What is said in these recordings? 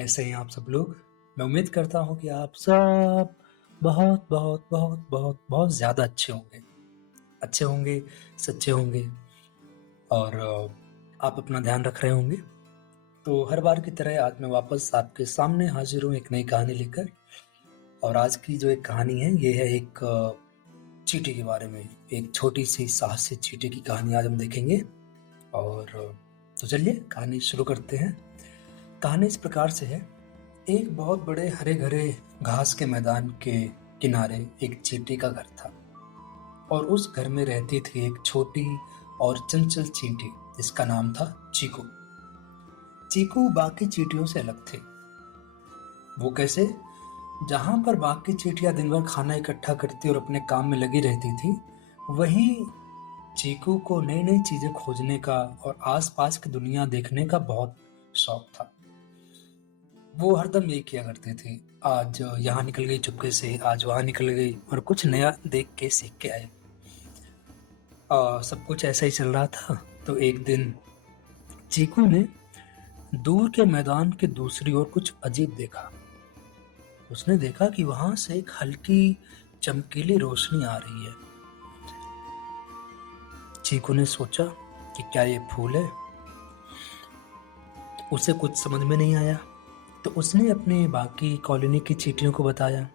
कैसे हैं आप सब लोग? मैं उम्मीद करता हूँ कि आप सब बहुत बहुत बहुत बहुत बहुत ज़्यादा अच्छे होंगे, सच्चे होंगे और आप अपना ध्यान रख रहे होंगे। तो हर बार की तरह आज मैं वापस आपके सामने हाजिर हूँ एक नई कहानी लेकर। और आज की जो एक कहानी है ये है एक चींटी के बारे में। एक छोटी सी साहसी चींटी की कहानी आज हम देखेंगे। और तो चलिए कहानी शुरू करते हैं। कहानी इस प्रकार से है। एक बहुत बड़े हरे भरे घास के मैदान के किनारे एक चींटी का घर था और उस घर में रहती थी एक छोटी और चंचल चींटी जिसका नाम था चीकू। चीकू बाकी चींटियों से अलग थे। वो कैसे? जहां पर बाकी चींटियां दिन भर खाना इकट्ठा करती और अपने काम में लगी रहती थी, वहीं चीकू को नई नई चीजें खोजने का और आसपास की दुनिया देखने का बहुत शौक था। वो हरदम यही किया करते थे। आज यहाँ निकल गई चुपके से, आज वहां निकल गई और कुछ नया देख के सीख के आए। सब कुछ ऐसा ही चल रहा था। तो एक दिन चीकू ने दूर के मैदान के दूसरी ओर कुछ अजीब देखा। उसने देखा कि वहां से एक हल्की चमकीली रोशनी आ रही है। चीकू ने सोचा कि क्या ये फूल है। उसे कुछ समझ में नहीं आया, तो उसने अपने बाकी कॉलोनी की चींटियों को बताया।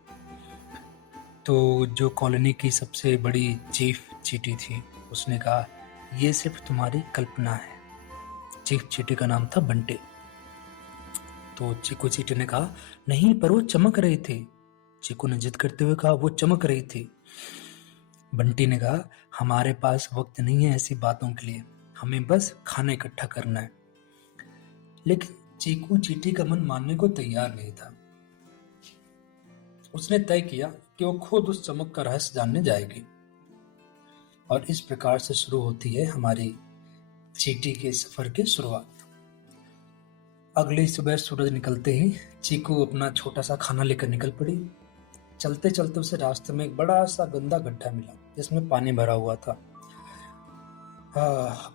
तो जो कॉलोनी की सबसे बड़ी चीफ चींटी थी, उसने कहा, ये सिर्फ तुम्हारी कल्पना है। चीफ चींटी का नाम था बंटे। तो चीकू चींटी ने कहा, नहीं, पर वो चमक रही थी। चीकू ने जिद करते हुए कहा, वो चमक रही थी। बंटी ने कहा, हमारे पास वक्त नहीं है ऐसी बातों के लिए, हमें बस खाना इकट्ठा करना है। लेकिन चीकू चींटी का मन मानने को तैयार नहीं था। उसने तय किया कि वो खुद उस चमक का रहस्य जानने जाएगी। और इस प्रकार से शुरू होती है हमारी चींटी के सफर की शुरुआत। अगली सुबह सूरज निकलते ही चीकू अपना छोटा सा खाना लेकर निकल पड़ी। चलते चलते उसे रास्ते में एक बड़ा सा गंदा गड्ढा मिला जिसमें पानी भरा हुआ था।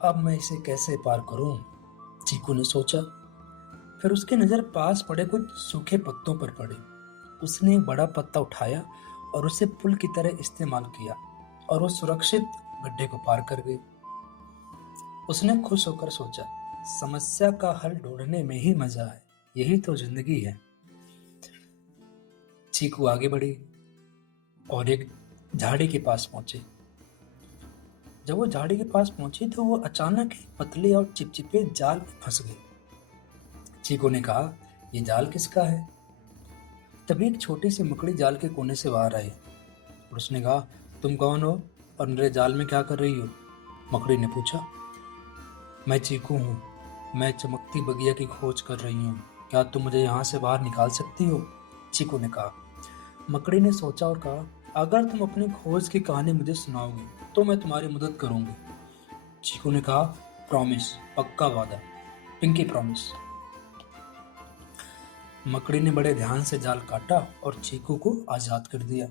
अब मैं इसे कैसे पार करूं? चीकू ने सोचा। फिर उसकी नजर पास पड़े कुछ सूखे पत्तों पर पड़ी। उसने एक बड़ा पत्ता उठाया और उसे पुल की तरह इस्तेमाल किया और वो सुरक्षित गड्ढे को पार कर गई। उसने खुश होकर सोचा, समस्या का हल ढूंढने में ही मजा है, यही तो जिंदगी है। चीकू आगे बढ़ी और एक झाड़ी के पास पहुंची। जब वो झाड़ी के पास पहुंची तो वो अचानक एक पतले और चिपचिपे जाल में फंस गई। चीकू ने कहा, ये जाल किसका है? तभी एक छोटी सी मकड़ी जाल के कोने से बाहर आई और उसने कहा, तुम कौन हो और मेरे जाल में क्या कर रही हो? मकड़ी ने पूछा। मैं चीकू हूँ, मैं चमकती बगिया की खोज कर रही हूँ, क्या तुम मुझे यहाँ से बाहर निकाल सकती हो? चीकू ने कहा। मकड़ी ने सोचा और कहा, अगर तुम अपनी खोज की कहानी मुझे सुनाओगे तो मैं तुम्हारी मदद करूंगी। चीकू ने कहा, प्रॉमिस, पक्का वादा, पिंकी प्रॉमिस। मकड़ी ने बड़े ध्यान से जाल काटा और चीकू को आजाद कर दिया।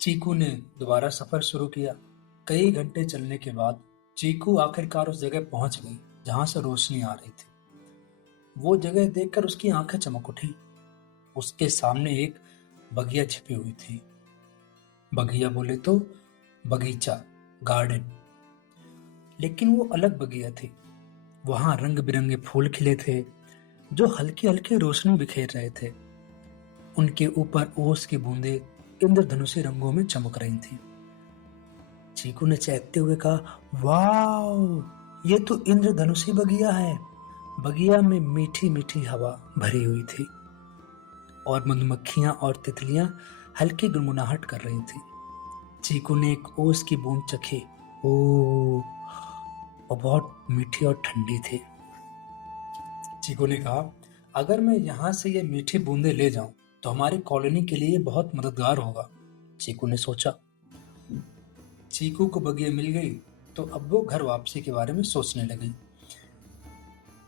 चीकू ने दोबारा सफर शुरू किया। कई घंटे चलने के बाद चीकू आखिरकार उस जगह पहुंच गई जहां से रोशनी आ रही थी। वो जगह देखकर उसकी आंखें चमक उठी। उसके सामने एक बगिया छिपी हुई थी। बगिया बोले तो बगीचा, गार्डन, लेकिन वो अलग बगिया थी। वहां रंग बिरंगे फूल खिले थे जो हल्की हल्की रोशनी बिखेर रहे थे। उनके ऊपर ओस की बूंदें इंद्रधनुषी रंगों में चमक रही थीं। चीकू ने चहकते हुए कहा, वाह, ये तो इंद्रधनुषी बगिया है। बगिया में मीठी मीठी हवा भरी हुई थी और मधुमक्खियां और तितलियां हल्की गुनगुनाहट कर रही थी। चीकू ने एक ओस की बूंद चखी। ओ, वो बहुत मीठी और ठंडी थी। चीकू ने कहा, अगर मैं यहाँ से ये मीठी बूंदें ले जाऊं तो हमारी कॉलोनी के लिए बहुत मददगार होगा। चीकू ने सोचा। चीकू को बगिया मिल गई तो अब वो घर वापसी के बारे में सोचने लगी।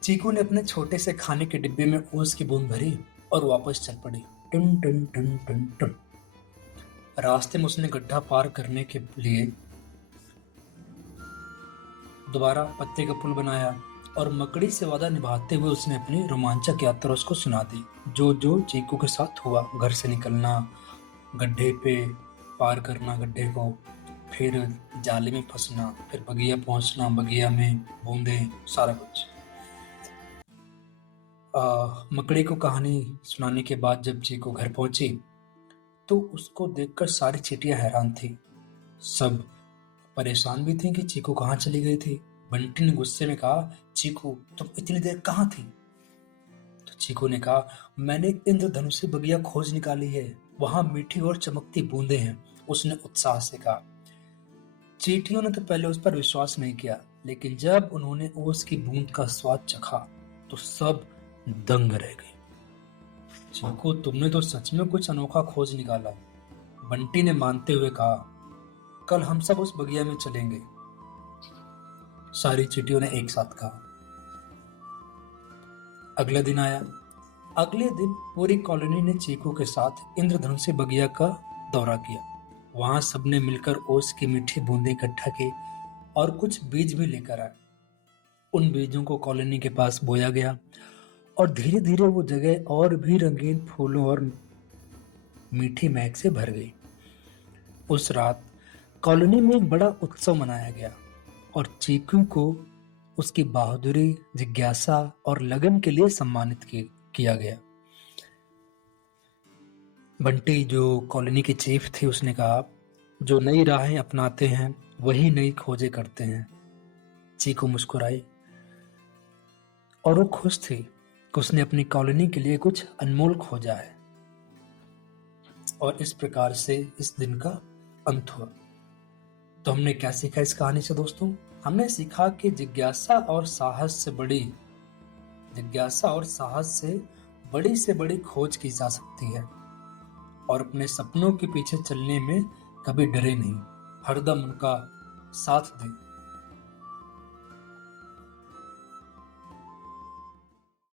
चीकू ने अपने छोटे से खाने के डिब्बे में ओस की बूंद भरी और वापस चल पड़ी। टन टन टन टन टन। रास्ते में उसने गड्ढा पार करने के लिए दोबारा पत्ते का पुल बनाया और मकड़ी से वादा निभाते हुए उसने अपनी रोमांचक यात्रा उसको सुना दी। जो जो चीकू के साथ हुआ, घर से निकलना, गड्ढे पे पार करना गड्ढे को, फिर जाले में फंसना, फिर बगिया पहुंचना, बगिया में बूंदे, सारा कुछ। मकड़ी को कहानी सुनाने के बाद जब चीकू घर पहुंची तो उसको देखकर सारी चींटियां हैरान थी। सब परेशान भी थी कि चीकू कहाँ चली गई थी। बंटी ने गुस्से में कहा, चीकू तुम इतनी देर कहाँ थी? तो चीकू ने कहा, मैंने इंद्रधनुष से बगिया खोज निकाली है, वहां मीठी और चमकती बूंदे हैं, उसने उत्साह से कहा। चींटियों ने तो पहले उस पर विश्वास नहीं किया, लेकिन जब उन्होंने ओस की बूंद का स्वाद चखा तो सब दंग रह गए। चीकू तुमने तो सच में कुछ अनोखा खोज निकाला, बंटी ने मानते हुए कहा। कल हम सब उस बगिया में चलेंगे, सारी चींटियों ने एक साथ कहा। अगला दिन आया। अगले दिन पूरी कॉलोनी ने चीकू के साथ इंद्रधनुषी बगिया का दौरा किया। वहां सबने मिलकर ओस की मीठी बूंदें इकट्ठा की और कुछ बीज भी लेकर आए। उन बीजों को कॉलोनी के पास बोया गया और धीरे धीरे वो जगह और भी रंगीन फूलों और मीठी महक से भर गई। उस रात कॉलोनी में एक बड़ा उत्सव मनाया गया और चीकू को उसकी बहादुरी, जिज्ञासा और लगन के लिए सम्मानित किया गया। बंटी जो कॉलोनी की चीफ थी उसने कहा, जो नई राहें अपनाते हैं वही नई खोजें करते हैं। चीकू मुस्कुराई और वो खुश थी कि उसने अपनी कॉलोनी के लिए कुछ अनमोल खोजा है। और इस प्रकार से इस दिन का अंत हुआ। तो हमने क्या सीखा इस कहानी से दोस्तों? हमने सीखा कि जिज्ञासा और साहस से बड़ी खोज की जा सकती है और अपने सपनों के पीछे चलने में कभी डरे नहीं, हरदम उनका साथ दें।